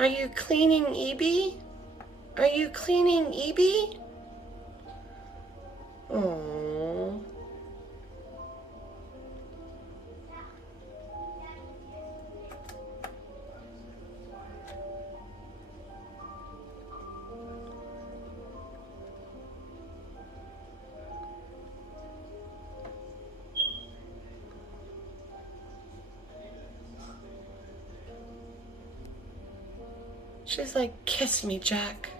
Are you cleaning Evie? Are you cleaning Evie? Oh. She's like, kiss me, Jack.